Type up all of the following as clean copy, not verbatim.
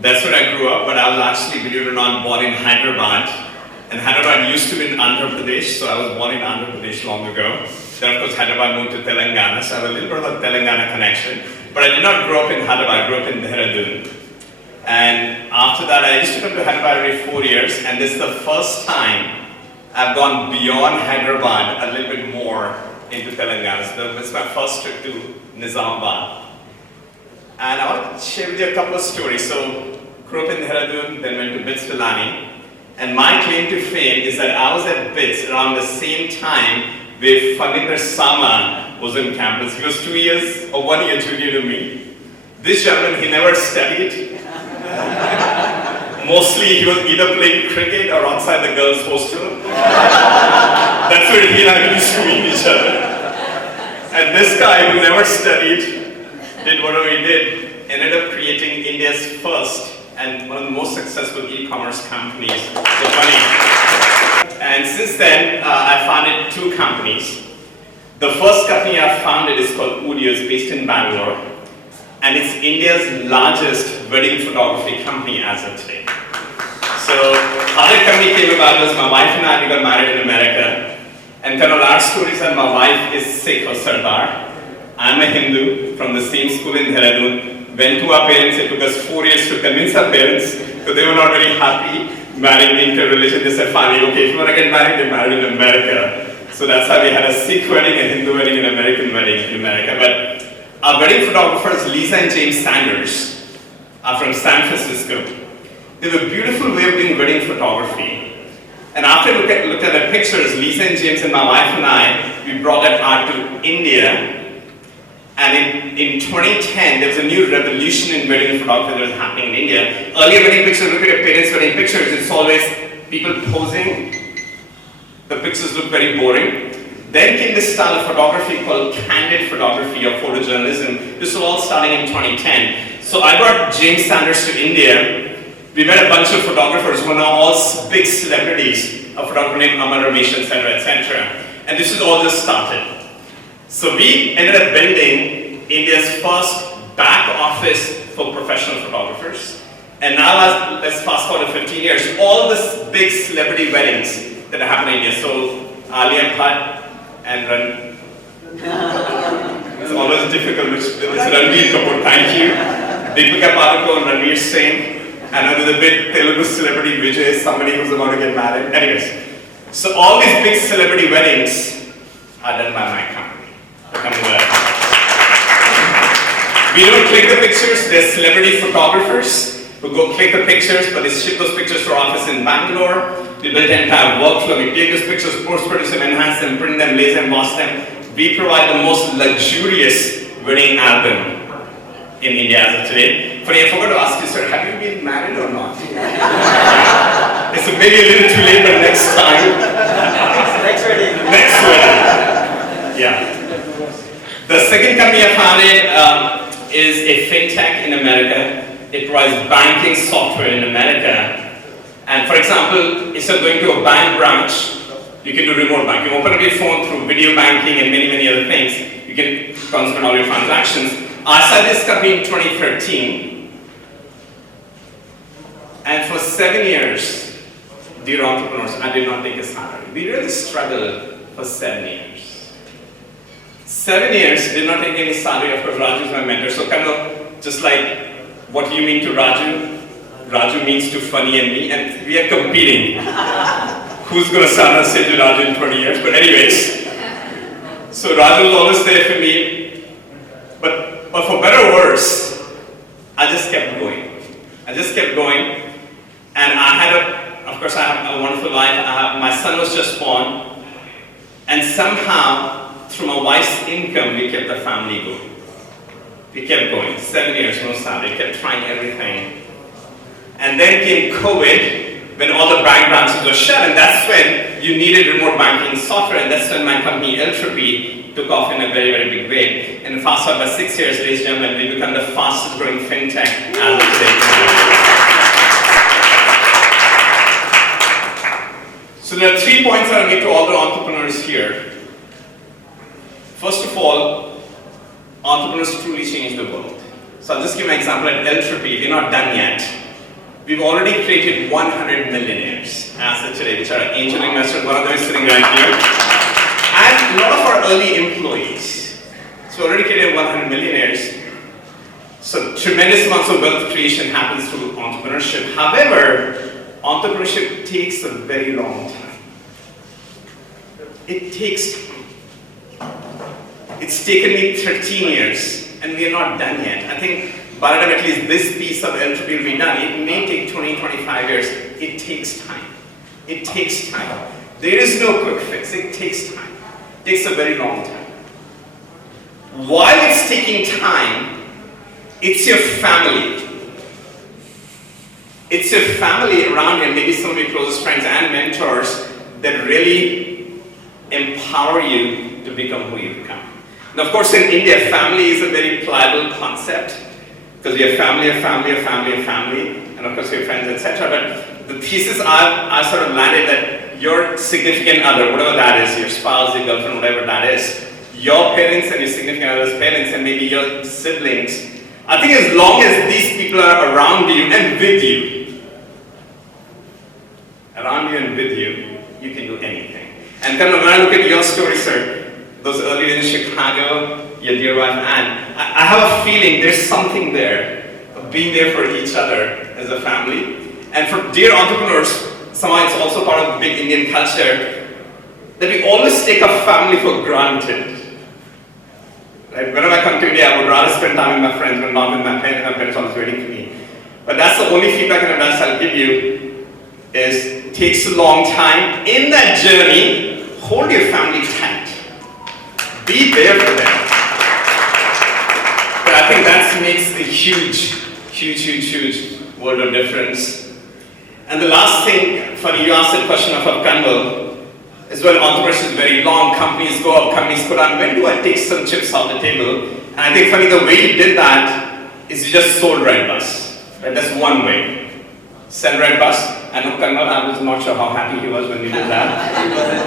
That's where I grew up, but I was actually, believe it or not, born in Hyderabad. And Hyderabad used to be in Andhra Pradesh, so I was born in Andhra Pradesh long ago. Then of course Hyderabad moved to Telangana, so I have a little bit of a Telangana connection. But I did not grow up in Hyderabad, I grew up in Dehradun. And after that, I used to come to Hyderabad every 4 years, and this is the first time I've gone beyond Hyderabad a little bit more into Telangana. So this is my first trip to Nizamabad. And I want to share with you a couple of stories. So, grew up in Dehradun, then went to BITS Pilani. And my claim to fame is that I was at BITS around the same time where Faninder Sama was on campus. He was 2 years or 1 year junior to me. This gentleman, he never studied. Mostly he was either playing cricket or outside the girls' hostel. That's where he and I used to meet each other. And this guy who never studied, did whatever he did, ended up creating India's first and one of the most successful e-commerce companies. So funny. And since then, I founded 2 companies. The first company I founded is called Udio, it's based in Bangalore. And it's India's largest wedding photography company as of today. So how the company came about was my wife and I, we got married in America. And kind of our story is that my wife is Sikh or Sardar. I'm a Hindu from the same school in Dehradun. Went to our parents, it took us 4 years to convince our parents, because they were not very happy marrying inter-religion. They said, finally, okay, if you want to get married, get married in America. So that's how we had a Sikh wedding, a Hindu wedding, an American wedding in America. But our wedding photographers, Lisa and James Sanders, are from San Francisco. They have a beautiful way of doing wedding photography. And after I looked at the pictures, Lisa and James and my wife and I, we brought that art to India. And in 2010, there was a new revolution in wedding photography that was happening in India. Earlier wedding pictures, look at your parents' wedding pictures, it's always people posing. The pictures look very boring. Then came this style of photography called candid photography or photojournalism. This was all starting in 2010. So I brought James Sanders to India. We met a bunch of photographers who are now all big celebrities, a photographer named Amar Ramesh, etc., etc. And this is all just started. So we ended up building India's first back office for professional photographers. And now let's fast forward to 15 years. All the big celebrity weddings that happen in India. So Alia Bhatt and it's always difficult. It's Ranveer Kapoor, thank you. Deepika Padukone and Ranveer Singh. I know there's a big Telugu celebrity, Vijay, somebody who's about to get married. Anyways, so all these big celebrity weddings are done by my company. We don't click the pictures, there's celebrity photographers who go click the pictures, but they ship those pictures to our office in Bangalore. We build an entire workflow, we take those pictures, post-produce them, enhance them, print them, laser emboss them. We provide the most luxurious wedding album in India as of today. Funny, I forgot to ask you, sir, have you been married or not? It's maybe a little too late, but next time. Next wedding. Next wedding. Yeah. The second company I founded is a fintech in America. It provides banking software in America. And for example, instead of going to a bank branch, you can do remote banking. You open up your phone through video banking and many, many other things. You can consummate all your transactions. I started this company in 2013. And for 7 years, dear entrepreneurs, I did not take a salary. We really struggled for 7 years. 7 years, did not take any salary. Of course, Raju is my mentor. So kind of just like what you mean to Raju, Raju means to Funny and me, and we are competing. Who's going to stand on stage with Raju in 20 years? But anyways, so Raju was always there for me. But for better or worse, I just kept going. I just kept going. And I had of course, I have a wonderful life. My son was just born. And somehow, through my wife's income, we kept the family going. We kept going. 7 years, no salary. We kept trying everything. And then came COVID, when all the bank branches were shut, and that's when you needed remote banking software, and that's when my company, Entropy, took off in a very, very big way. And fast forward by 6 years, ladies and gentlemen, we become the fastest growing fintech as of today. So there are 3 points I will make to all the entrepreneurs here. First of all, entrepreneurs truly change the world. So I'll just give an example at Entropy. We're not done yet. we've already created 100 millionaires as of today, which are angel investors. One of them is sitting right here. And a lot of our early employees. So we already created 100 millionaires. So tremendous amounts of wealth creation happens through entrepreneurship. However, entrepreneurship takes a very long time. It takes time. It's taken me 13 years, and we are not done yet. I think by the time at least this piece of entropy will be done, it may take 20, 25 years. It takes time. It takes time. There is no quick fix. It takes time. It takes a very long time. While it's taking time, it's your family. It's your family around you, maybe some of your closest friends and mentors that really empower you to become who you become. Now, of course, in India, family is a very pliable concept because we have family, and of course, we have friends, etc. But the thesis I've sort of landed that your significant other, whatever that is, your spouse, your girlfriend, whatever that is, your parents and your significant other's parents, and maybe your siblings. I think as long as these people are around you and with you, you can do anything. And kind of when I look at your story, sir, those early days in Chicago, your dear wife Anne, I have a feeling there's something there, of being there for each other as a family. And for dear entrepreneurs, somehow it's also part of the big Indian culture that we always take our family for granted. Right? Whenever I come to India, I would rather spend time with my friends than not with my parents. My parents are always waiting for me. But that's the only feedback and advice I'll give you is it takes a long time. In that journey, hold your family tight. Be there for them. But I think that makes a huge world of difference. And the last thing, funny, you asked that question of Kanwal, is when entrepreneurship is very long, companies go up, companies go down. When do I take some chips off the table? And I think, funny, the way you did that is you just sold Red Bus. Right? That's one way. Sell Red Bus. I know Kanwal, I was not sure how happy he was when you did that.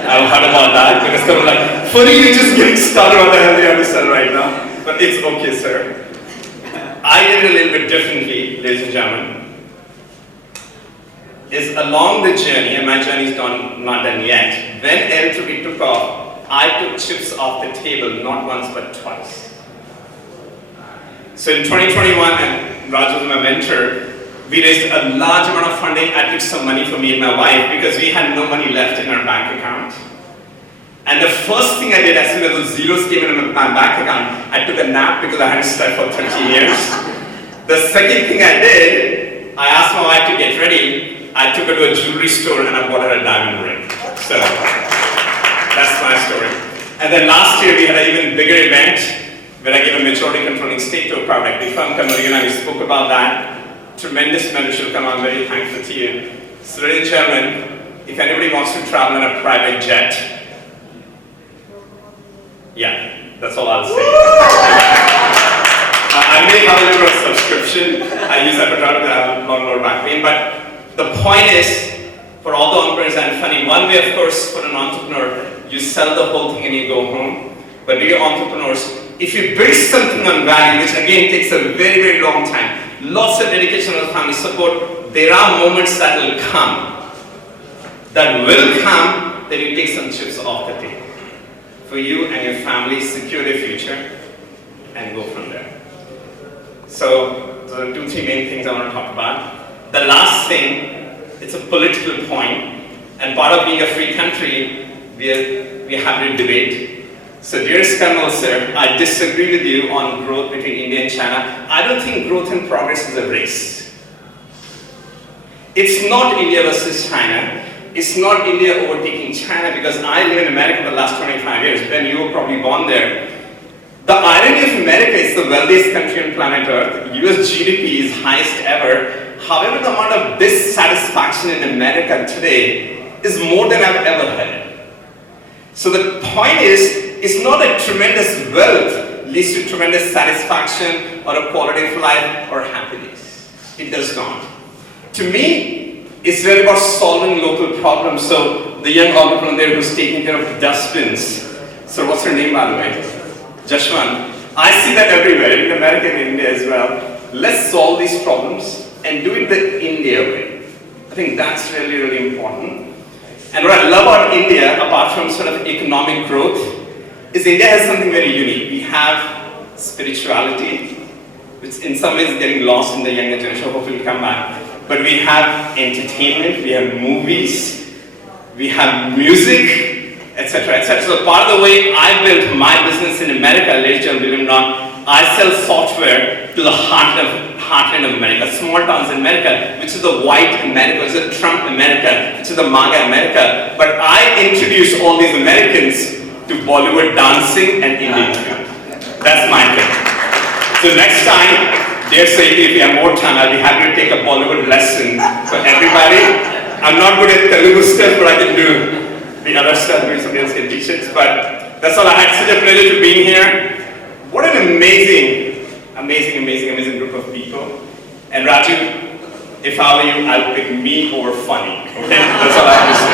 I've heard about that because Kanwal was like, funny, you're just getting started, what the hell do you have to sell right now? But it's okay, sir. I did it a little bit differently, ladies and gentlemen. Is along the journey, and my journey is not done yet, when L2B took off, I took chips off the table, not once but twice. So in 2021, and Raj was my mentor, we raised a large amount of funding. I took some money for me and my wife because we had no money left in our bank account. And the first thing I did as soon as those zeros came in my bank account, I took a nap because I hadn't slept for 13 years. The second thing I did, I asked my wife to get ready. I took her to a jewelry store and I bought her a diamond ring. So that's my story. And then last year we had an even bigger event where I gave a majority controlling stake to a private equity firm. Kamali and I spoke about that. Tremendous mentorship. I'm very thankful to you. So ladies and gentlemen, if anybody wants to travel in a private jet, yeah, that's all I'll say. I may have a little subscription. I use that for travel to have a lot more back pain. But the point is, for all the entrepreneurs, and funny, one way, of course, for an entrepreneur, you sell the whole thing and you go home. But dear entrepreneurs, if you build something on value, which again takes a very, very long time, lots of dedication and family support, there are moments that will come. That you take some chips off the table. For you and your family, secure their future, and go from there. So, those are 2-3 main things I want to talk about. The last thing, it's a political point, and part of being a free country, we have to debate. So dear Kanwal sir, I disagree with you on growth between India and China. I don't think growth and progress is a race. It's not India versus China. It's not India overtaking China because I live in America for the last 25 years. Ben, you were probably born there. The irony of America is the wealthiest country on planet Earth. US GDP is highest ever. However, the amount of dissatisfaction in America today is more than I've ever had. So the point is, it's not a tremendous wealth leads to tremendous satisfaction or a quality of life or happiness. It does not. To me, it's really about solving local problems. So the young entrepreneur there who's taking care of dustbins. So what's her name, by the way? Jashwan. I see that everywhere, in America and India as well. Let's solve these problems. and do it the India way. I think that's really, really important. And what I love about India, apart from sort of economic growth, is India has something very unique. We have spirituality, which in some ways is getting lost in the younger generation, hopefully will come back. But we have entertainment, we have movies, we have music, etc., etc. So part of the way I built my business in America, ladies and gentlemen, believe it or not, I sell software to the heartland of America, small towns in America, which is the white America, which is the Trump America, which is the MAGA America. But I introduce all these Americans to Bollywood dancing and Indian food. That's my thing. So next time, dear Saiti, if you have more time, I'll be happy to take a Bollywood lesson for everybody. I'm not good at Telugu stuff, but I can do the other stuff, maybe somebody else can teach it. But that's all I had. Such a pleasure to be here. What an amazing group of people. And Raju, if I were you, I'll pick me over funny. Okay? That's all I have to say.